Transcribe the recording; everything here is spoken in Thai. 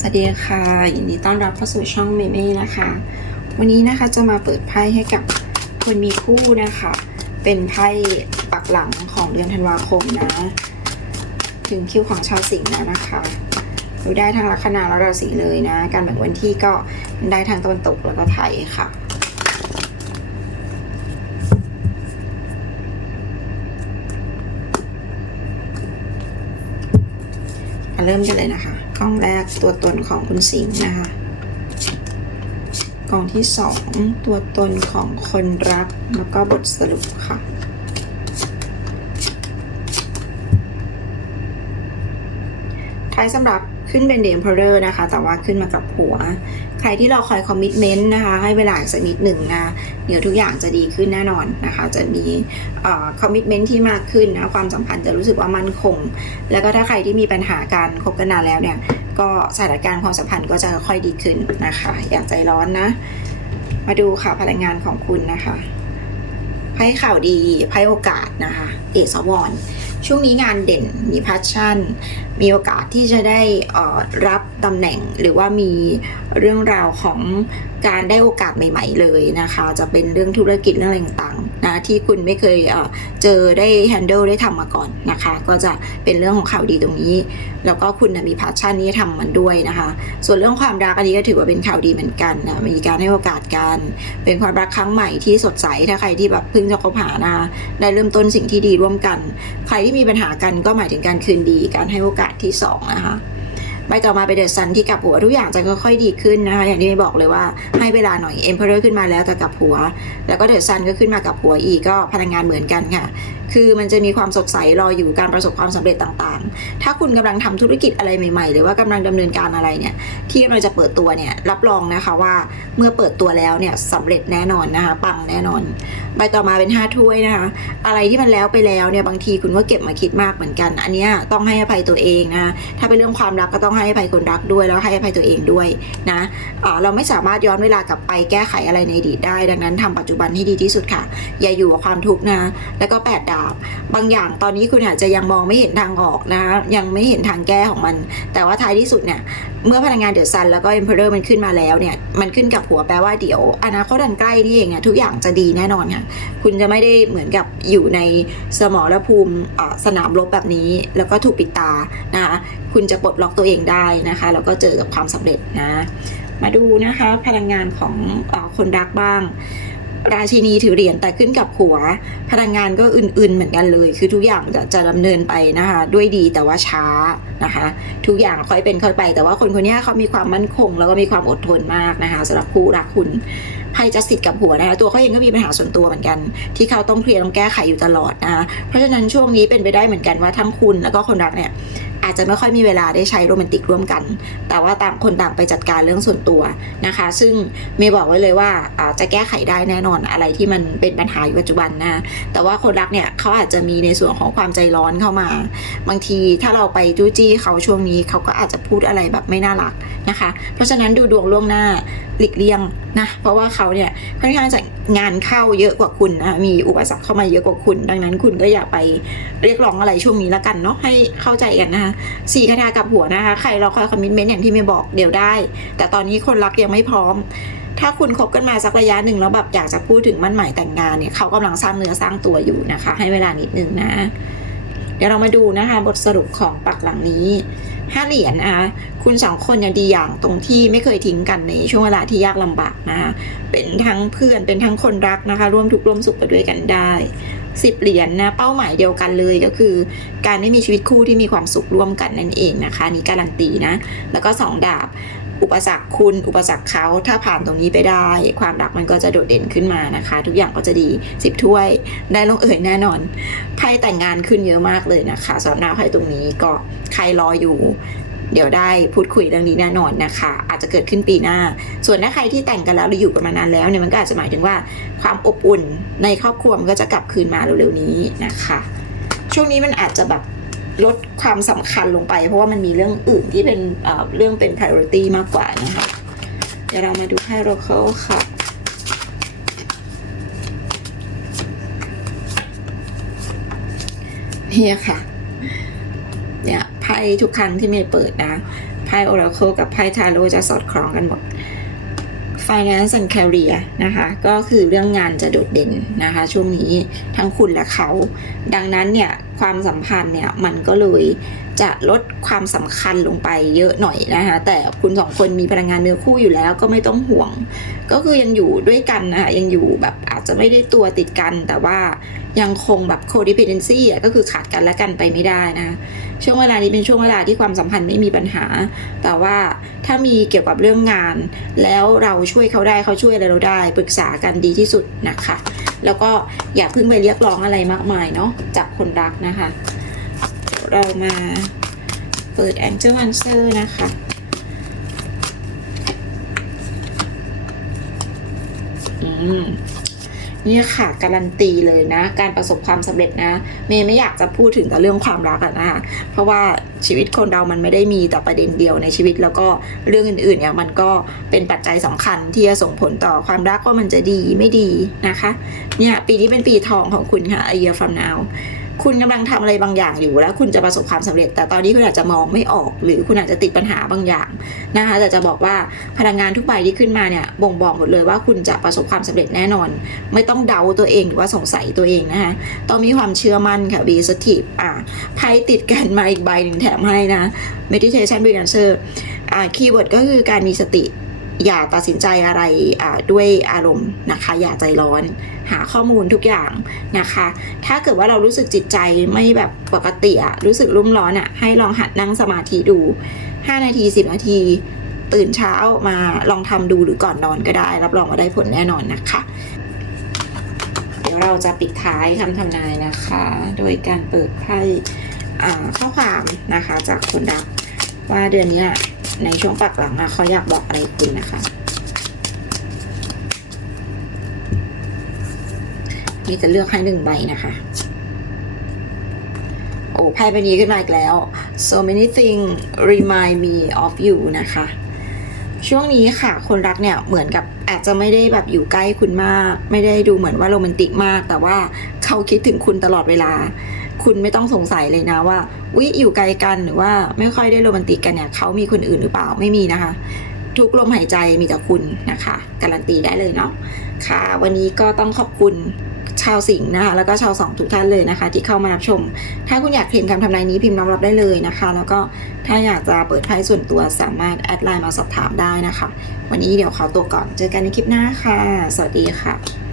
สวัสดีค่ะยินดีต้อนรับเข้าสู่ช่องเมเม่นะคะ วันนี้นะคะจะมาเปิดไพ่ให้กับคนมีคู่นะคะ เป็นไพ่ปักหลังของเดือนธันวาคมนะ ถึงคิวของชาวสิงห์แล้วนะคะดูได้ทั้งลัคนาและราศีเลยนะ การแบ่งวันที่ก็ได้ทั้งตะวันตกแล้วก็ไทยค่ะ มาเริ่มกันเลยนะคะกล้องแรกตัวตนของคุณสิงห์นะคะกล่องที่สองตัวตนของคนรักแล้วก็บทสรุปค่ะท้ายสำหรับขึ้นเป็นเดมเพอร์นะคะ แต่ว่าขึ้นมากับหัว รที่เราคอยคอมมิชเมนต์นะคะ ให้เวลาสักนิดหนึ่งนะเดี๋ยวทุกอย่างจะดีขึ้นแน่นอนนะคะ จะมีคอมมิชเมนต์ที่มากขึ้นนะความสัมพันธ์จะรู้สึกว่ามั่นคง แล้วก็ถ้าใครที่มีปัญหาการคบกันนานแล้วเนี่ยก็สถานการณ์ความสัมพันธ์ก็จะค่อยดีขึ้นนะคะ อย่าใจร้อนนะ มาดูค่ะพลังงานของคุณนะคะไพ่ข่าวดีไพ่โอกาสนะคะ เอสวอน ช่วงนี้งานเด่นมีพัชชั่น มีโอกาสที่จะได้รับตำแหน่งหรือว่ามีเรื่องราวของการได้โอกาสใหม่ ๆ เลยนะคะ จะเป็นเรื่องธุรกิจเรื่องอะไรต่างๆนะที่คุณไม่เคยเจอได้ handle ได้ทำมาก่อนนะคะ ก็จะเป็นเรื่องของข่าวดีตรงนี้ แล้วก็คุณมีพาชั่นนี้ทำมันด้วยนะคะ ส่วนเรื่องความรักอันนี้ก็ถือว่าเป็นข่าวดีเหมือนกันนะมีการให้โอกาสกันเป็นความรักครั้งใหม่ที่สดใสถ้าใครที่แบบเพิ่งจะคบหานะคะได้เริ่มต้นสิ่งที่ดีร่วมกัน ใครที่มีปัญหากันก็หมายถึงการคืนดีการให้โอกาสที่สองนะคะ ใบต่อมาไปเดอะซันที่กลับหัวทุกอย่างจะค่อยๆดีขึ้นนะคะอย่างที่ไม่บอกเลยว่าให้เวลาหน่อยเอ็มเพอร์ขึ้นมาแล้วแต่กลับหัว แล้วก็เดอะซันก็ขึ้นมากับหัวอีกก็พลังงานเหมือนกันค่ะ คือมันจะมีความสดใสรออยู่การประสบความสำเร็จต่างๆ ถ้าคุณกำลังทำธุรกิจอะไรใหม่ๆ หรือว่ากำลังดำเนินการอะไรเนี่ยที่กำลังจะเปิดตัวเนี่ยรับรองนะคะว่าเมื่อเปิดตัวแล้วเนี่ยสำเร็จแน่นอนนะคะปังแน่นอน ใบต่อมาเป็นห้าถ้วยนะคะอะไรที่มันแล้วไปแล้วเนี่ยบางทีคุณก็เก็บมาคิดมากเหมือนกัน อันนี้ต้องให้อภัยตัวเองนะถ้าเป็นเรื่องความรักก็ต้องให้อภัยคนรักด้วยแล้วให้อภัยตัวเองด้วยนะอ่าเราไม่สามารถย้อนเวลากลับไปแก้ไขอะไรในอดีตได้ ดังนั้นทำปัจจุบันให้ดีที่สุดค่ะ อย่าอยู่กับความทุกข์นะ แล้วก็แปดดาบบางอย่างตอนนี้คุณอาจจะยังมองไม่เห็นทางออกนะ ยังไม่เห็นทางแก้ของมัน แต่ว่าท้ายที่สุดเนี่ย เมื่อพลังงานเดือะซันแล้วก็เอ็มเพอเรอร์มันขึ้นมาแล้วเนี่ย มันขึ้นกับหัวแปลว่าเดี๋ยว อนาคตอันใกล้นี่เองเนี่ยทุกอย่างจะดีแน่นอนค่ะคุณจะไม่ได้เหมือนกับอยู่ในสมรภูมิสนามรบแบบนี้ แล้วก็ถูกปิดตานะคะคุณจะปลดล็อกตัวเองได้นะคะ แล้วก็เจอกับความสำเร็จนะ มาดูนะคะพลังงานของอคนรักบ้าง ราชินีถือเหรียญแต่ขึ้นกับหัว พลังงานก็อื่น ๆ เหมือนกันเลย คือทุกอย่างจะจะดำเนินไปนะคะ ด้วยดีแต่ว่าช้านะคะ ทุกอย่างค่อยเป็นค่อยไป แต่ว่าคนคนนี้เขามีความมั่นคง แล้วก็มีความอดทนมากนะคะสำหรับคู่รักคุณไพ่จัสติดกับหัวนะคะตัวเขาเองก็มีปัญหาส่วนตัวเหมือนกัน ที่เขาต้องเคลียร์ต้องแก้ไขอยู่ตลอดนะคะเพราะฉะนั้นช่วงนี้เป็นไปได้เหมือนกันว่าทั้งคุณแล้วก็คนรักเนี่ยอาจจะไม่ค่อยมีเวลาได้ใช้โรแมนติกร่วมกัน แต่ว่าต่างคนต่างไปจัดการเรื่องส่วนตัวนะคะ ซึ่งเมย์บอกไว้เลยว่าจะแก้ไขได้แน่นอนอะไรที่มันเป็นปัญหาอยู่ปัจจุบันนะแต่ว่าคนรักเนี่ยเขาอาจจะมีในส่วนของความใจร้อนเข้ามา บางทีถ้าเราไปจู้จี้เขาช่วงนี้เขาก็อาจจะพูดอะไรแบบไม่น่ารักนะคะ เพราะฉะนั้นดูดวงล่วงหน้าหลีกเลี่ยงนะเพราะว่าเขาเนี่ยค่อนข้างจะ งานเข้าเยอะกว่าคุณนะมีอุปสรรคเข้ามาเยอะกว่าคุณ ดังนั้นคุณก็อย่าไปเรียกร้องอะไรช่วงนี้ละกันเนาะให้เข้าใจกันนะคะสี่คาถากับหัวนะคะใครเราคอยคอมมิชเมนต์อย่างที่ไม่บอกเดี๋ยวได้ แต่ตอนนี้คนรักยังไม่พร้อม ถ้าคุณคบกันมาสักระยะหนึ่งแล้วแบบอยากจะพูดถึงมั่นหมายแต่งงานเนี่ยเขากำลังสร้างเนื้อสร้างตัวอยู่นะคะ ให้เวลานิดนึงนะ เดี๋ยวเรามาดูนะคะ บทสรุปของปักหลังนี้ ห้าเหรียญนะคะคุณสองคนเนี่ยดีอย่างตรงที่ไม่เคยทิ้งกันในช่วงเวลาที่ยากลำบากนะคะเป็นทั้งเพื่อนเป็นทั้งคนรักนะคะร่วมทุกข์ร่วมสุขไปด้วยกันได้สิบเหรียญนะเป้าหมายเดียวกันเลยก็คือ การได้มีชีวิตคู่ที่มีความสุขร่วมกันนั่นเองนะคะนนี่การันตีนะ แล้วก็สองดาบ อุปสรรคคุณอุปสรรคเขาถ้าผ่านตรงนี้ไปได้ ความรักมันก็จะโดดเด่นขึ้นมานะคะ ทุกอย่างก็จะดีสิบถ้วยได้ลงเอ่ยแน่นอนไพ่แต่งงานขึ้นเยอะมากเลยนะคะสำหรับหน้าไพ่ตรงนี้ก็ใครรออยู่เดี๋ยวได้พูดคุยเรื่องนี้แน่นอนนะคะ อาจจะเกิดขึ้นปีหน้า ส่วนถ้าใครที่แต่งกันแล้วหรืออยู่กันมานานแล้วเนี่ยมันก็อาจจะหมายถึงว่าความอบอุ่นในครอบครัวมันก็จะกลับคืนมาเร็วๆนี้นะคะ ช่วงนี้มันอาจจะแบบ ลดความสำคัญลงไป เพราะว่ามันมีเรื่องอื่นที่เป็นเรื่องเป็น priority มากกว่านะคะ เดี๋ยวเรามาดูให้ local ค่ะนี่ค่ะ เนี่ยไพ่ทุกครั้งที่เมย์เปิดนะไพ่ Oracle กับไพ่ Tarot จะสอดคล้องกันหมด Finance and Career นะคะ ก็คือเรื่องงานจะโดดเด่นนะคะ ช่วงนี้ทั้งคุณและเขา ดังนั้นเนี่ย ความสัมพันธ์เนี่ยมันก็เลยจะลดความสำคัญลงไปเยอะหน่อยนะคะ แต่คุณสองคนมีพลังงานเนื้อคู่อยู่แล้วก็ไม่ต้องห่วง ก็คือยังอยู่ด้วยกันนะคะยังอยู่แบบอาจจะไม่ได้ตัวติดกัน แต่ว่ายังคงแบบ codependency อะก็คือขาดกันและกันไปไม่ได้นะคะ ช่วงเวลานี้เป็นช่วงเวลาที่ความสัมพันธ์ไม่มีปัญหา แต่ว่าถ้ามีเกี่ยวกับเรื่องงาน แล้วเราช่วยเขาได้เขาช่วยอะไรเราได้ ปรึกษากันดีที่สุดนะคะ แล้วก็อย่าเพิ่งไปเรียกร้องอะไรมากมายเนาะจากคนรักนะคะ เรามาเปิด Angel Answer นะคะอืม นี่ค่ะการันตีเลยนะ การประสบความสำเร็จนะ เมย์ไม่อยากจะพูดถึงแต่เรื่องความรักอะนะคะเพราะว่าชีวิตคนเรามันไม่ได้มีแต่ประเด็นเดียวในชีวิตแล้วก็เรื่องอื่นๆเนี่ยมันก็เป็นปัจจัยสำคัญที่จะส่งผลต่อความรักว่ามันจะดีไม่ดีนะคะเนี่ยปีนี้เป็นปีทองของคุณค่ะ a year from now คุณกำลังทำอะไรบางอย่างอยู่แล้ว คุณจะประสบความสำเร็จ แต่ตอนนี้คุณอาจจะมองไม่ออก หรือคุณอาจจะติดปัญหาบางอย่างนะคะแต่จะบอกว่าพลังงานทุกใบที่ขึ้นมาเนี่ยบ่งบอกหมดเลยว่าคุณจะประสบความสำเร็จแน่นอน ไม่ต้องเดาตัวเองหรือว่าสงสัยตัวเองนะคะต้องมีความเชื่อมั่นค่ะ be positive อ่าไพ่ติดกันมาอีกใบหนึ่งแถมให้นะ meditation b r i l l i a n c e r อ่าคีย์เวิร์ดก็คือการมีสติ อย่าตัดสินใจอะไรด้วยอารมณ์นะคะ อย่าใจร้อน หาข้อมูลทุกอย่างนะคะ ถ้าเกิดว่าเรารู้สึกจิตใจไม่แบบปกติอะรู้สึกรุ่มร้อนอะให้ลองหัดนั่งสมาธิดู 5 นาที 10 นาที ตื่นเช้ามาลองทำดูหรือก่อนนอนก็ได้ รับรองว่าได้ผลแน่นอนนะคะ เดี๋ยวเราจะปิดท้ายคำทำนายนะคะ โดยการเปิดไพ่ข้อความนะคะจากคนรักว่าเดือนนี้ ในช่วงปักหลังอะเขาอยากบอกอะไรคุณนะคะมีจะเลือกให้หนึ่งใบนะคะโอ้ไพ่ใบนี้ขึ้นมาอีกแล้ว so many things remind me of you นะคะ ช่วงนี้ค่ะ คนรักเนี่ยเหมือนกับอาจจะไม่ได้แบบอยู่ใกล้คุณมาก ไม่ได้ดูเหมือนว่าโรแมนติกมาก แต่ว่าเขาคิดถึงคุณตลอดเวลา คุณไม่ต้องสงสัยเลยนะว่าวิอยู่ไกลกันหรือว่าไม่ค่อยได้โรแมนติกกันเนี่ยเขามีคนอื่นหรือเปล่าไม่มีนะคะ ทุกลมหายใจมีแต่คุณนะคะ การันตีได้เลยเนาะค่ะ วันนี้ก็ต้องขอบคุณชาวสิงห์นะคะแล้วก็ชาวสองทุกท่านเลยนะคะ ที่เข้ามารับชม ถ้าคุณอยากเห็นคำทำนายนี้พิมพ์น้อมรับได้เลยนะคะ แล้วก็ถ้าอยากจะเปิดไพ่ส่วนตัวสามารถแอดไลน์มาสอบถามได้นะคะ วันนี้เดี๋ยวขอตัวก่อนเจอกันในคลิปหน้าค่ะ สวัสดีค่ะ